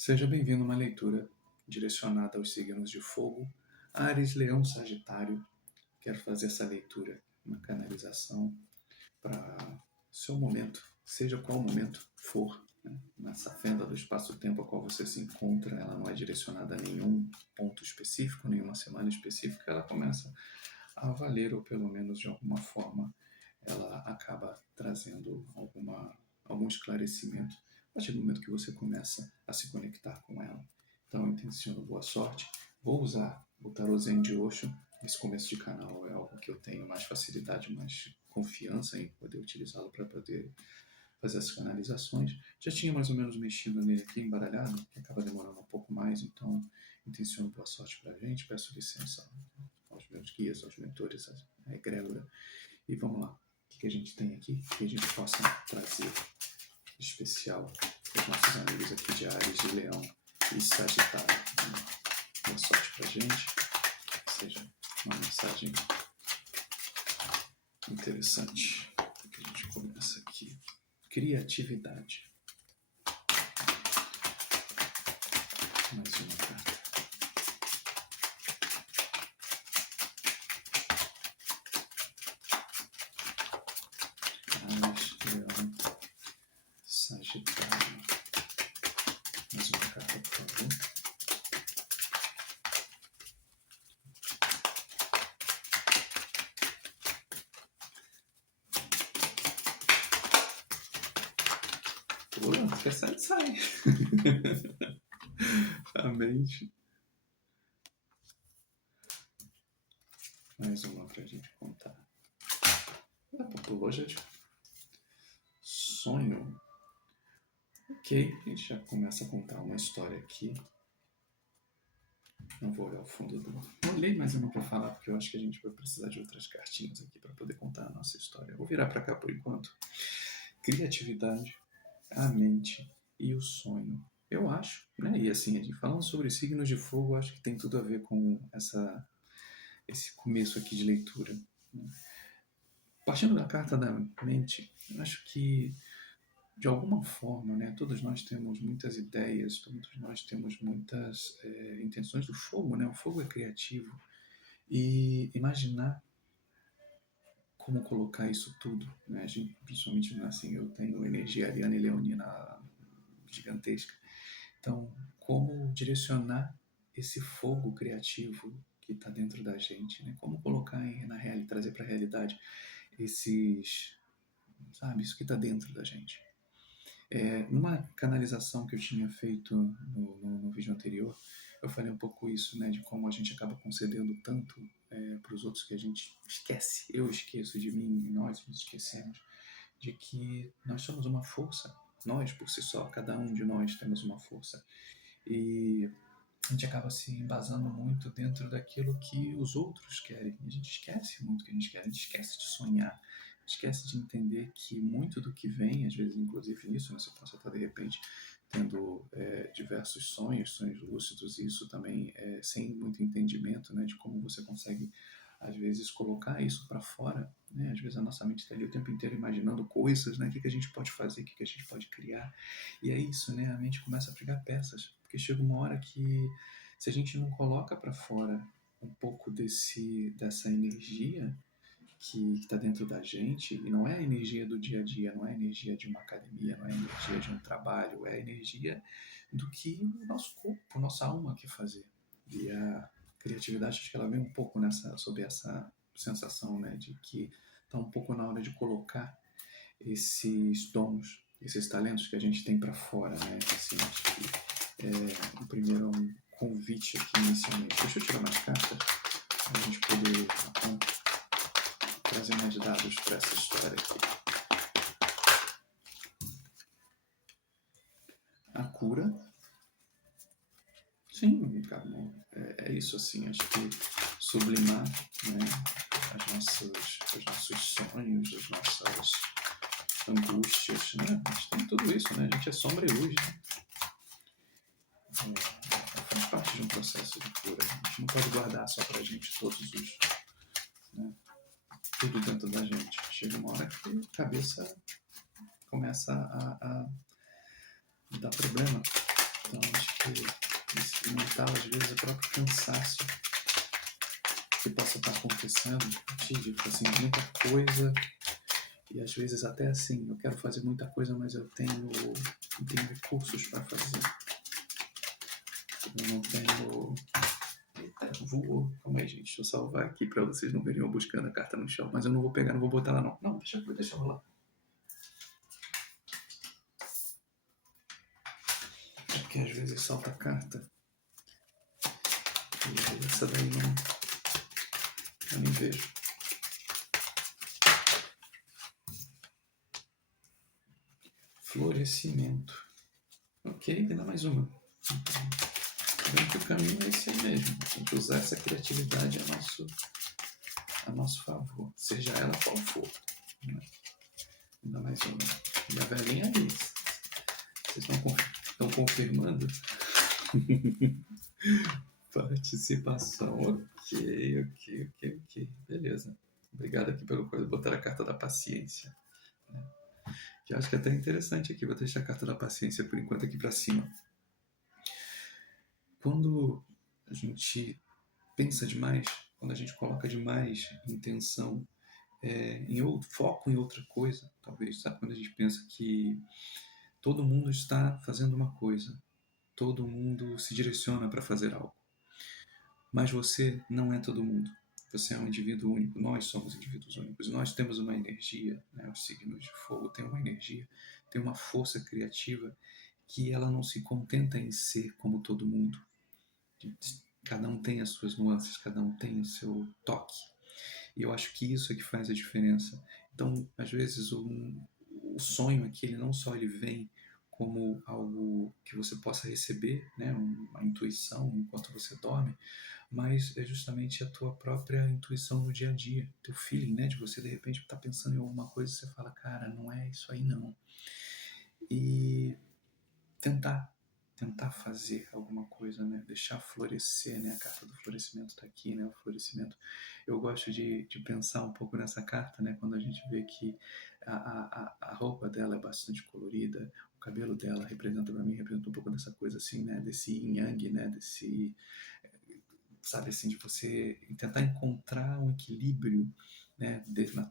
Seja bem-vindo a uma leitura direcionada aos signos de fogo, Áries, Leão, Sagitário. Quero fazer essa leitura, uma canalização para seu momento, seja qual momento for, né? Nessa fenda do espaço-tempo a qual você se encontra, ela não é direcionada a nenhum ponto específico, nenhuma semana específica, ela começa a valer, ou pelo menos de alguma forma ela acaba trazendo algum esclarecimento a partir do momento que você começa a se conectar com ela. Então eu intenciono boa sorte. Vou usar o Tarô Zen de Osho. Nesse começo de canal é algo que eu tenho mais facilidade, mais confiança em poder utilizá-lo para poder fazer as canalizações. Já tinha mais ou menos mexido nele aqui, embaralhado, que acaba demorando um pouco mais, então intenciono boa sorte para a gente. Peço licença aos meus guias, aos mentores, à egrégora. E vamos lá. O que a gente tem aqui? Que a gente possa trazer especial para os nossos amigos aqui de Áries, de Leão e Sagitário. Boa sorte para a gente. Que seja uma mensagem interessante. Que a gente começa aqui. Criatividade. Mais uma carta. Áries, Leão, Sagitário. Mais uma carta, por favor. Pula, fica sai. A mente. Mais uma pra gente contar. Pulou, gente. Sonho. Ok, a gente já começa a contar uma história aqui. Não vou olhar o fundo do... Olhei, mas eu não vou falar porque eu acho que a gente vai precisar de outras cartinhas aqui para poder contar a nossa história. Vou virar para cá por enquanto. Criatividade, a mente e o sonho. Eu acho, né? E assim, a gente falando sobre signos de fogo, acho que tem tudo a ver com esse começo aqui de leitura, né? Partindo da carta da mente, eu acho que de alguma forma, né, todos nós temos muitas ideias, todos nós temos muitas intenções do fogo, né? O fogo é criativo. E imaginar como colocar isso tudo, né? A gente, principalmente assim, eu tenho energia ariana e leonina gigantesca. Então, como direcionar esse fogo criativo que está dentro da gente, né? Como colocar na realidade, trazer para a realidade isso que está dentro da gente. Numa canalização que eu tinha feito no vídeo anterior, eu falei um pouco isso, né, de como a gente acaba concedendo tanto para os outros que a gente esquece. Eu esqueço de mim, nós nos esquecemos de que nós somos uma força. Nós, por si só, cada um de nós temos uma força. E a gente acaba se embasando muito dentro daquilo que os outros querem. E a gente esquece muito o que a gente quer, a gente esquece de sonhar, esquece de entender que muito do que vem, às vezes inclusive nisso, né, você possa estar de repente tendo diversos sonhos lúcidos, e isso também sem muito entendimento, né, de como você consegue às vezes colocar isso para fora, né? Às vezes a nossa mente está ali o tempo inteiro imaginando coisas, né? O que a gente pode fazer, o que a gente pode criar, e é isso, né? A mente começa a pregar peças, porque chega uma hora que se a gente não coloca para fora um pouco dessa energia que está dentro da gente, e não é a energia do dia a dia, não é a energia de uma academia, não é a energia de um trabalho, é a energia do que o nosso corpo, nossa alma quer fazer. E a criatividade, acho que ela vem um pouco sob essa sensação, né, de que está um pouco na hora de colocar esses dons, esses talentos que a gente tem para fora, né? Assim, acho que o primeiro é um convite aqui inicialmente. Deixa eu tirar mais cartas para a gente poder trazer mais dados para essa história aqui. A cura. Sim, cara, é isso assim, acho que sublimar, né, os nossos sonhos, as nossas angústias, né? A gente tem tudo isso, né? A gente é sombra e luz, né? Faz parte de um processo de cura. A gente não pode guardar só pra gente né, tudo dentro da gente. Chega uma hora que a cabeça começa a dar problema. Então, acho mental, às vezes o próprio cansaço que possa estar acontecendo, tipo assim, muita coisa, e às vezes até assim, eu quero fazer muita coisa, mas eu não tenho recursos para fazer. Eu não tenho. Eita, voou. Calma aí, gente. Deixa eu salvar aqui para vocês não verem eu buscando a carta no chão. Mas eu não vou pegar, não vou botar lá, não. Não, deixa rolar. É porque às vezes salta a carta. E aí essa daí não. Eu nem vejo. Florescimento. Ok, ainda mais uma. Vendo que o caminho é esse aí mesmo. Tem que usar essa criatividade a nosso favor, seja ela qual for. Né? Ainda mais uma. E a velhinha ali. Vocês estão confirmando? Participação. Ok. Beleza. Obrigado aqui pelo coisa. Botar a carta da paciência. Né? Que eu acho que é até interessante aqui. Vou deixar a carta da paciência por enquanto aqui para cima. Quando a gente pensa demais, quando a gente coloca demais intenção foco em outra coisa, talvez, sabe? Quando a gente pensa que todo mundo está fazendo uma coisa, todo mundo se direciona para fazer algo, mas você não é todo mundo. Você é um indivíduo único, nós somos indivíduos únicos, nós temos uma energia, né? Os signos de fogo têm uma energia, têm uma força criativa que ela não se contenta em ser como todo mundo. Cada um tem as suas nuances, cada um tem o seu toque. E eu acho que isso é que faz a diferença. Então, às vezes, o sonho aqui, ele não só ele vem como algo que você possa receber, né, uma intuição enquanto você dorme, mas é justamente a tua própria intuição no dia a dia, teu feeling, né, de você de repente estar pensando em alguma coisa e você fala, cara, não é isso aí não. E tentar fazer alguma coisa, né? Deixar florescer, né? A carta do florescimento está aqui, né? O florescimento. Eu gosto de pensar um pouco nessa carta, né? Quando a gente vê que a roupa dela é bastante colorida, o cabelo dela representa para mim, representa um pouco dessa coisa assim, né? Desse yin yang, né? Desse, sabe assim, de você tentar encontrar um equilíbrio, né?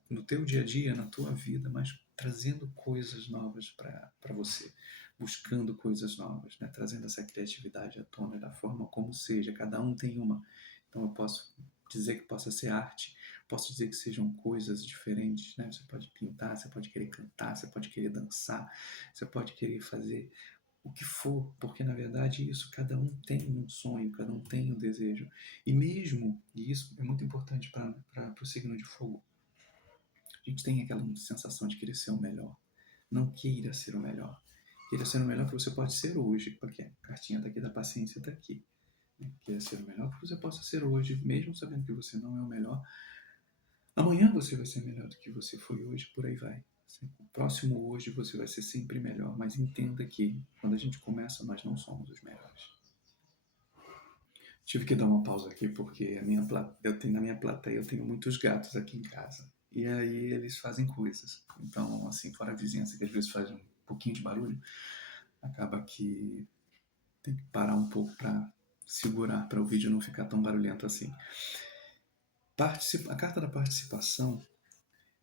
No teu dia a dia, na tua vida, mas trazendo coisas novas para você, buscando coisas novas, né? Trazendo essa criatividade à tona da forma como seja, cada um tem uma. Então eu posso dizer que possa ser arte, posso dizer que sejam coisas diferentes, né? Você pode pintar, você pode querer cantar, você pode querer dançar, você pode querer fazer o que for, porque na verdade isso, cada um tem um sonho, cada um tem um desejo. E mesmo, e isso é muito importante para o signo de fogo, a gente tem aquela sensação de querer ser o melhor. Não queira ser o melhor. Queira ser o melhor que você pode ser hoje, porque a cartinha daqui da paciência está aqui. Queira ser o melhor que você possa ser hoje, mesmo sabendo que você não é o melhor. Amanhã você vai ser melhor do que você foi hoje, por aí vai. O próximo hoje você vai ser sempre melhor, mas entenda que quando a gente começa, nós não somos os melhores. Tive que dar uma pausa aqui porque na minha plateia eu tenho muitos gatos aqui em casa. E aí eles fazem coisas. Então, assim, fora a vizinhança que às vezes faz um pouquinho de barulho, acaba que tem que parar um pouco para segurar, para o vídeo não ficar tão barulhento assim. A carta da participação,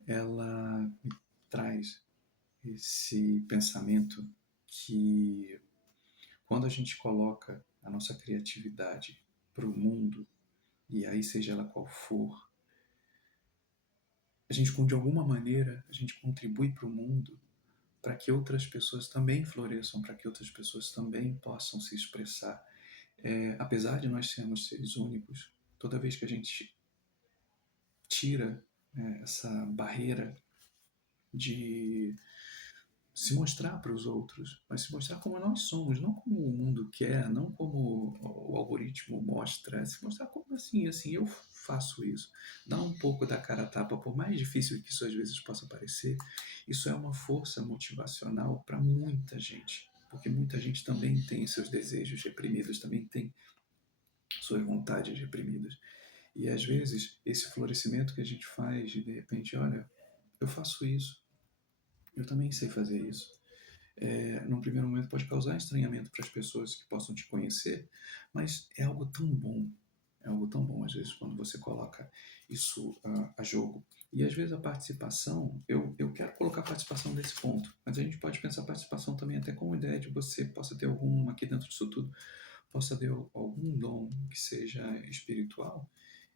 ela me traz esse pensamento que quando a gente coloca a nossa criatividade para o mundo, e aí seja ela qual for, a gente, de alguma maneira, a gente contribui para o mundo para que outras pessoas também floresçam, para que outras pessoas também possam se expressar. Apesar de nós sermos seres únicos, toda vez que a gente tira, né, essa barreira de se mostrar para os outros, mas se mostrar como nós somos, não como o mundo quer, não como o algoritmo mostra, se mostrar como assim, eu faço isso. Dar um pouco da cara a tapa, por mais difícil que isso às vezes possa parecer, isso é uma força motivacional para muita gente, porque muita gente também tem seus desejos reprimidos, também tem suas vontades reprimidas. E às vezes esse florescimento que a gente faz, de repente, olha, eu faço isso, eu também sei fazer isso. num primeiro momento pode causar estranhamento para as pessoas que possam te conhecer, mas é algo tão bom. É algo tão bom, às vezes, quando você coloca isso a jogo. E, às vezes, a participação, eu quero colocar a participação nesse ponto, mas a gente pode pensar a participação também até com a ideia de você possa ter algum, aqui dentro disso tudo, possa ter algum dom que seja espiritual,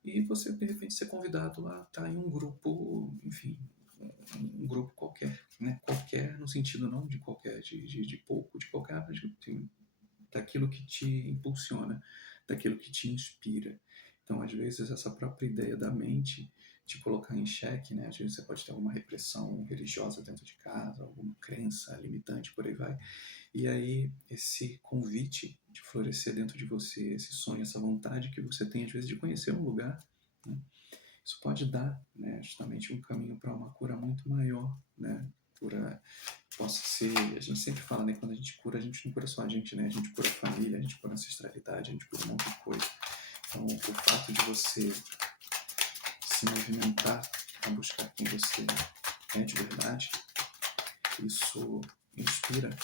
e você, de repente, ser convidado a estar em um grupo, enfim, um grupo qualquer, né? Qualquer no sentido não de qualquer, de pouco, de qualquer, daquilo que te impulsiona, daquilo que te inspira. Então, às vezes, essa própria ideia da mente te colocar em xeque, né? Às vezes você pode ter alguma repressão religiosa dentro de casa, alguma crença limitante, por aí vai. E aí, esse convite de florescer dentro de você, esse sonho, essa vontade que você tem, às vezes, de conhecer um lugar, né? Isso pode dar, né, justamente um caminho para uma cura muito maior, né? Cura possa ser, a gente sempre fala, né, quando a gente cura, a gente não cura só a gente, né? A gente cura a família, a gente cura a ancestralidade, a gente cura um monte de coisa. Então, o fato de você se movimentar a buscar quem você é de verdade, isso inspira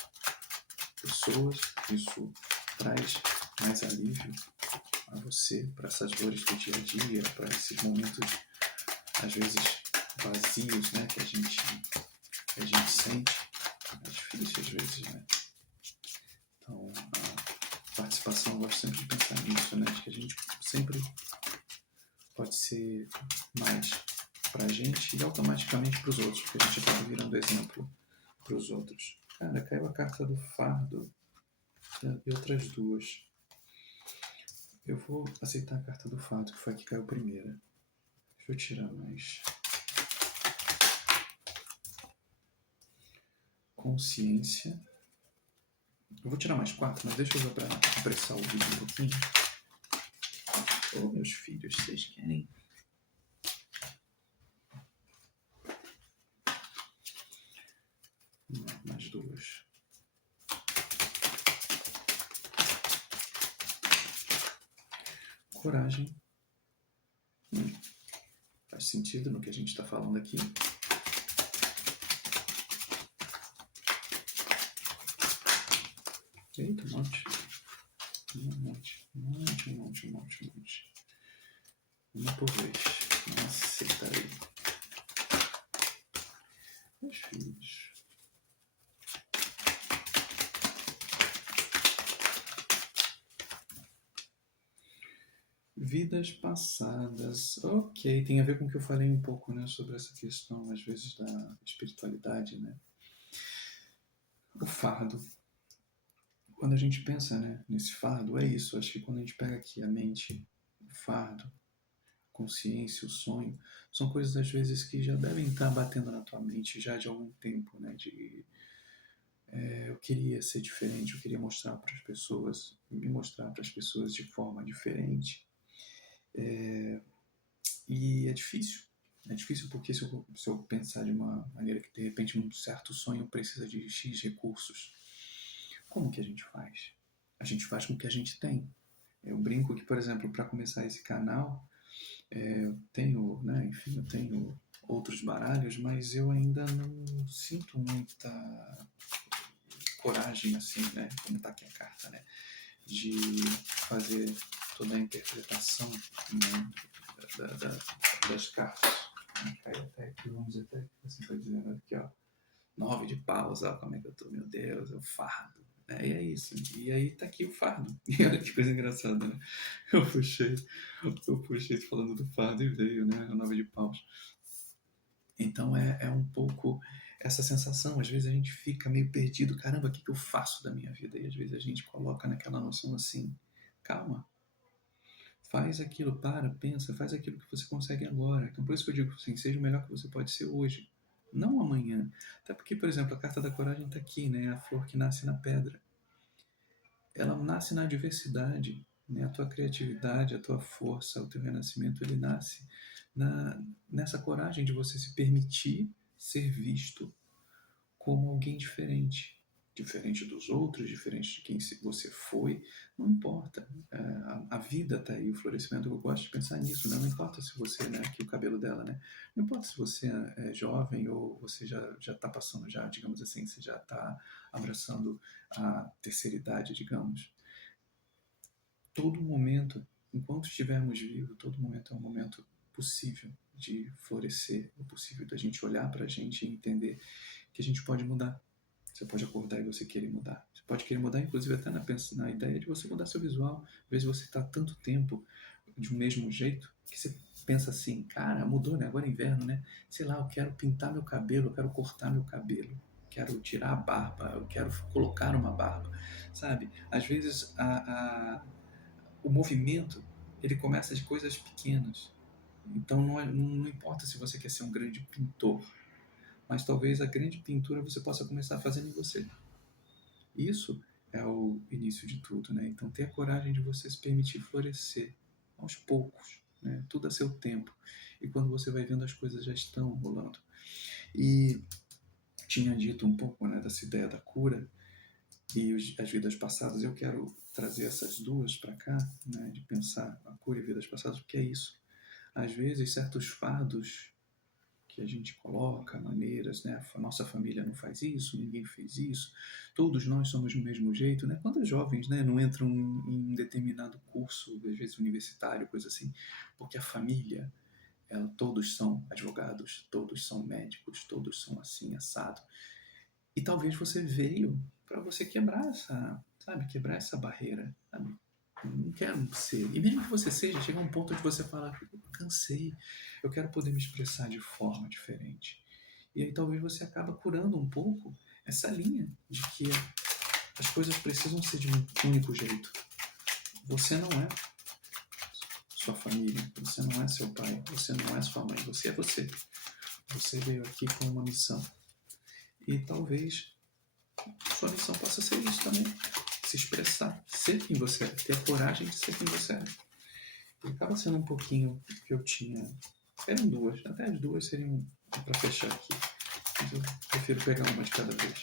pessoas, isso traz mais alívio a você para essas dores do dia a dia, para esses momentos, às vezes, vazios, né, que a gente sente. É difícil às vezes, né? Então, a participação, eu gosto sempre de pensar nisso, né? De que a gente sempre pode ser mais para a gente e automaticamente para os outros, porque a gente acaba virando exemplo para os outros. Cara, caiu a carta do fardo e outras duas. Eu vou aceitar a carta do fardo, que foi a que caiu primeira. Deixa eu tirar mais. Consciência. Eu vou tirar mais 4, mas deixa eu ver para apressar o vídeo um pouquinho. Ô, meus filhos, vocês querem? Mais duas. Coragem. Faz sentido no que a gente está falando aqui. Eita, um monte. Um monte. Uma por vez. Não aceitarei. Meus filhos. Vidas passadas. Ok, tem a ver com o que eu falei um pouco, né, sobre essa questão, às vezes, da espiritualidade, né? O fardo. Quando a gente pensa, né, nesse fardo, é isso. Acho que quando a gente pega aqui a mente, o fardo, consciência, o sonho, são coisas às vezes que já devem estar batendo na tua mente já de algum tempo, né? Eu queria ser diferente, eu queria mostrar para as pessoas, me mostrar para as pessoas de forma diferente. E é difícil. É difícil porque se eu pensar de uma maneira que de repente um certo sonho precisa de X recursos, como que a gente faz? A gente faz com o que a gente tem. Eu brinco que, por exemplo, para começar esse canal, eu tenho, né, enfim, eu tenho outros baralhos, mas eu ainda não sinto muita coragem, assim, né, como está aqui a carta, né, de fazer toda a interpretação, né, das cartas. Caiu até aqui, vamos dizer, até assim foi dizendo aqui, ó, 9 de paus, ó, como é que eu tô, meu Deus, é o fardo. E é isso. E aí tá aqui o fardo. E olha que coisa engraçada, né? Eu puxei falando do fardo e veio, né? A 9 de paus. Então é um pouco essa sensação. Às vezes a gente fica meio perdido. Caramba, o que eu faço da minha vida? E às vezes a gente coloca naquela noção assim: calma, faz aquilo, pensa, faz aquilo que você consegue agora. Então por isso que eu digo assim: seja o melhor que você pode ser hoje, não amanhã. Até porque, por exemplo, a carta da coragem está aqui, né? A flor que nasce na pedra. Ela nasce na adversidade, né? A tua criatividade, a tua força, o teu renascimento, ele nasce nessa coragem de você se permitir ser visto como alguém diferente. Diferente dos outros, diferente de quem você foi, não importa. A vida está aí, o florescimento, eu gosto de pensar nisso, né? Não importa se você, né, aqui o cabelo dela, né? Não importa se você é jovem ou você já está passando já, digamos assim, você já está abraçando a terceira idade, digamos. Todo momento, enquanto estivermos vivos, todo momento é um momento possível de florescer, é possível da gente olhar para a gente e entender que a gente pode mudar. Você pode acordar e você querer mudar. Você pode querer mudar, inclusive, até na ideia de você mudar seu visual. Às vezes você está tanto tempo de um mesmo jeito que você pensa assim, cara, mudou, né? Agora é inverno, né? Sei lá, eu quero pintar meu cabelo, eu quero cortar meu cabelo, quero tirar a barba, eu quero colocar uma barba, sabe? Às vezes o movimento, ele começa de coisas pequenas. Então não importa se você quer ser um grande pintor, mas talvez a grande pintura você possa começar fazendo em você. Isso é o início de tudo, né? Então ter a coragem de você se permitir florescer aos poucos, né? Tudo a seu tempo. E quando você vai vendo as coisas já estão rolando. E tinha dito um pouco, né, dessa ideia da cura e as vidas passadas. Eu quero trazer essas duas para cá, né, de pensar a cura e vidas passadas, porque é isso. Às vezes certos fardos que a gente coloca, maneiras, né? A nossa família não faz isso, ninguém fez isso, todos nós somos do mesmo jeito, né? Quantos jovens, né, não entram em um determinado curso, às vezes universitário, coisa assim, porque a família, todos são advogados, todos são médicos, todos são assim, assado. E talvez você veio para você quebrar essa, sabe, quebrar essa barreira, sabe? Não quero ser. E mesmo que você seja, chega um ponto onde você fala, cansei, eu quero poder me expressar de forma diferente. E aí talvez você acaba curando um pouco essa linha de que as coisas precisam ser de um único jeito. Você não é sua família, você não é seu pai, você não é sua mãe, você é você. Você veio aqui com uma missão. E talvez sua missão possa ser isso também. Se expressar, ser quem você é, ter a coragem de ser quem você é. E acaba sendo um pouquinho que eu tinha. Eram duas, até as duas seriam para fechar aqui. Mas eu prefiro pegar uma de cada vez.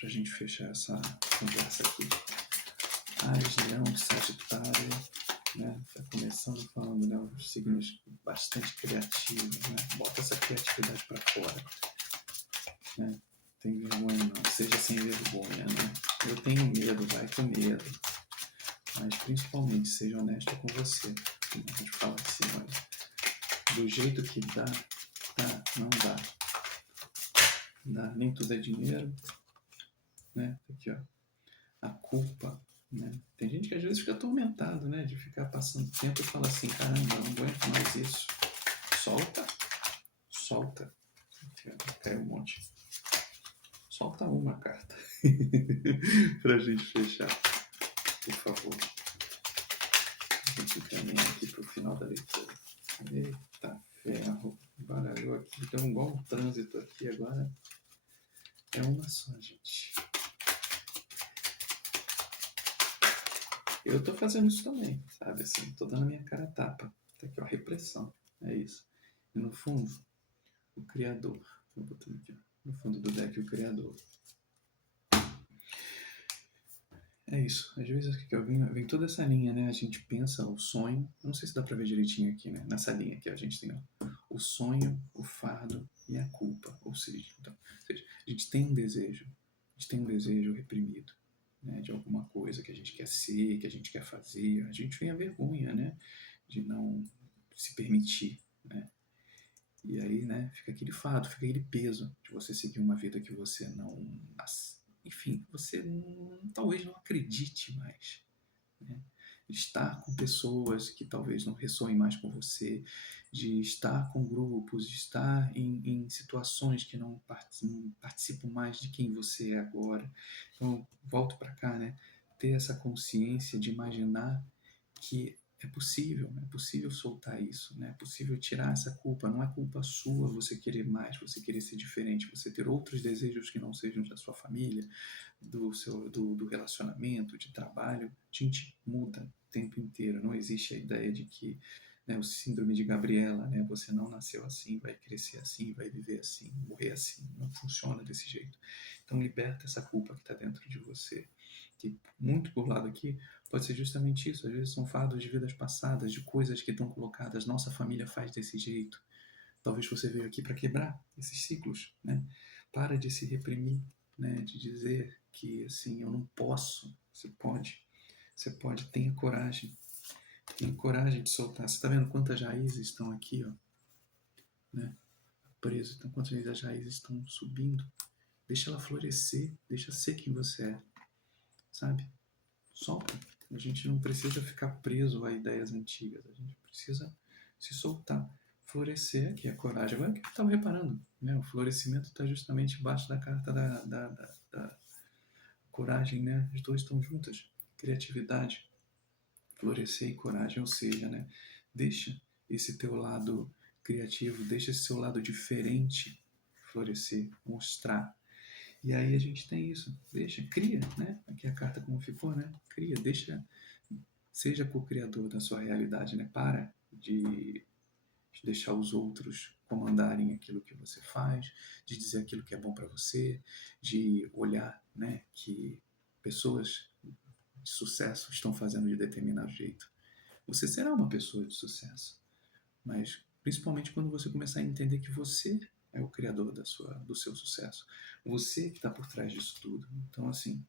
Pra gente fechar essa conversa aqui. Ares, Leão, Sagitário, né? Tá começando falando, né? Os signos bastante criativos, né? Bota essa criatividade para fora, né? Tem vergonha não, seja sem vergonha, né? Eu tenho medo, vai com medo, mas principalmente seja honesto com você. A gente fala assim, olha, do jeito que dá, não dá. Dá, nem tudo é dinheiro, né? Aqui, ó, a culpa, né? Tem gente que às vezes fica atormentado, né? De ficar passando tempo e fala assim, caramba, não aguento mais isso. Solta, solta. Aqui, ó, caiu um monte. Solta uma carta pra gente fechar, por favor. A gente caminha aqui pro final da leitura. Eita ferro, baralhou aqui, então igual um trânsito aqui agora. É uma só, gente. Eu tô fazendo isso também, sabe? Assim, tô dando a minha cara a tapa. Tá aqui, ó, repressão. É isso. E no fundo, o Criador. Tô botando aqui, ó. No fundo do deck, o Criador. É isso. Às vezes que vem toda essa linha, né? A gente pensa o sonho. Eu não sei se dá pra ver direitinho aqui, né? Nessa linha aqui a gente tem, ó, o sonho, o fardo e a culpa. Ou seja, a gente tem um desejo. A gente tem um desejo reprimido, né? De alguma coisa que a gente quer ser, que a gente quer fazer. A gente tem a vergonha, né? De não se permitir, né? E aí, né? Fica aquele fardo, fica aquele peso de você seguir uma vida que você não... Enfim, você talvez não acredite mais, né? Estar com pessoas que talvez não ressoem mais com você, de estar com grupos, de estar em situações que não participam mais de quem você é agora. Então, volto para cá, né? Ter essa consciência de imaginar que é possível soltar isso, né? É possível tirar essa culpa. Não é culpa sua você querer mais, você querer ser diferente, você ter outros desejos que não sejam da sua família, do relacionamento, de trabalho. A gente muda o tempo inteiro. Não existe a ideia de que né, o síndrome de Gabriela, né, você não nasceu assim, vai crescer assim, vai viver assim, morrer assim, não funciona desse jeito. Então liberta essa culpa que está dentro de você, que muito por lado aqui pode ser justamente isso, às vezes são fardos de vidas passadas, de coisas que estão colocadas, nossa família faz desse jeito, talvez você veio aqui para quebrar esses ciclos, né? Para de se reprimir, né, de dizer que assim, eu não posso, você pode, tenha coragem de soltar. Você está vendo quantas raízes estão aqui, ó, né? Preso. Então, quantas vezes as raízes estão subindo? Deixa ela florescer, deixa ser quem você é, sabe? Solta. A gente não precisa ficar preso a ideias antigas, a gente precisa se soltar, florescer, que é a coragem. Agora que eu estava reparando, né? O florescimento está justamente embaixo da carta da coragem, né? As duas estão juntas. Criatividade, florescer e coragem, ou seja, né? Deixa esse teu lado criativo, deixa esse seu lado diferente florescer, mostrar. E aí a gente tem isso, deixa, cria, né? Aqui a carta como ficou, né? Cria, deixa, seja co-criador da sua realidade, né? Para de deixar os outros comandarem aquilo que você faz, de dizer aquilo que é bom para você, de olhar, né? Que pessoas de sucesso estão fazendo de determinado jeito. Você será uma pessoa de sucesso, mas principalmente quando você começar a entender que você é o criador do seu sucesso. Você que está por trás disso tudo. Então, assim,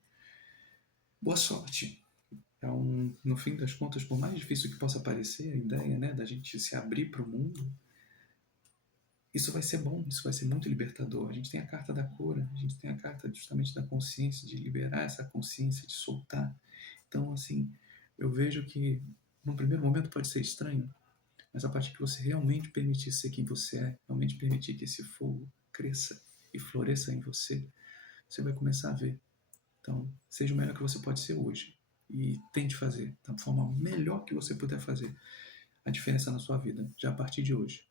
boa sorte. No fim das contas, por mais difícil que possa parecer a ideia, né, da gente se abrir para o mundo, isso vai ser bom, isso vai ser muito libertador. A gente tem a carta da cura, a gente tem a carta justamente da consciência, de liberar essa consciência, de soltar. Então, assim, eu vejo que no primeiro momento pode ser estranho, mas a partir que você realmente permitir ser quem você é, realmente permitir que esse fogo cresça e floresça em você, você vai começar a ver. Então, seja o melhor que você pode ser hoje. E tente fazer da forma melhor que você puder fazer a diferença na sua vida, já a partir de hoje.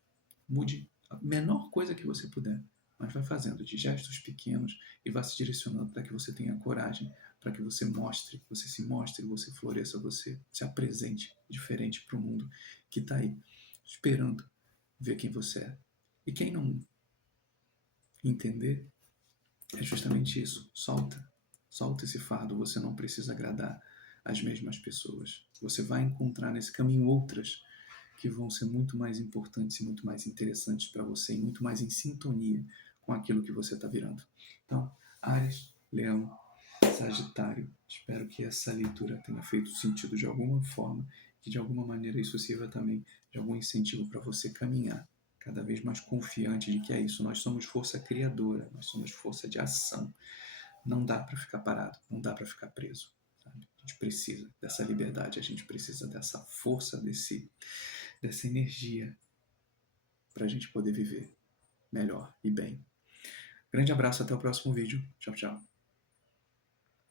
Mude a menor coisa que você puder, mas vai fazendo de gestos pequenos e vá se direcionando para que você tenha coragem, para que você mostre, você se mostre, você floresça, você se apresente diferente para o mundo que está aí, esperando ver quem você é. E quem não entender, é justamente isso. Solta. Solta esse fardo. Você não precisa agradar as mesmas pessoas. Você vai encontrar nesse caminho outras que vão ser muito mais importantes e muito mais interessantes para você e muito mais em sintonia com aquilo que você está virando. Então, Áries, Leão, Sagitário, espero que essa leitura tenha feito sentido de alguma forma, que de alguma maneira isso sirva também de algum incentivo para você caminhar cada vez mais confiante de que é isso. Nós somos força criadora, nós somos força de ação. Não dá para ficar parado, não dá para ficar preso. Sabe? A gente precisa dessa liberdade, a gente precisa dessa força, dessa energia para a gente poder viver melhor e bem. Grande abraço, até o próximo vídeo. Tchau, tchau.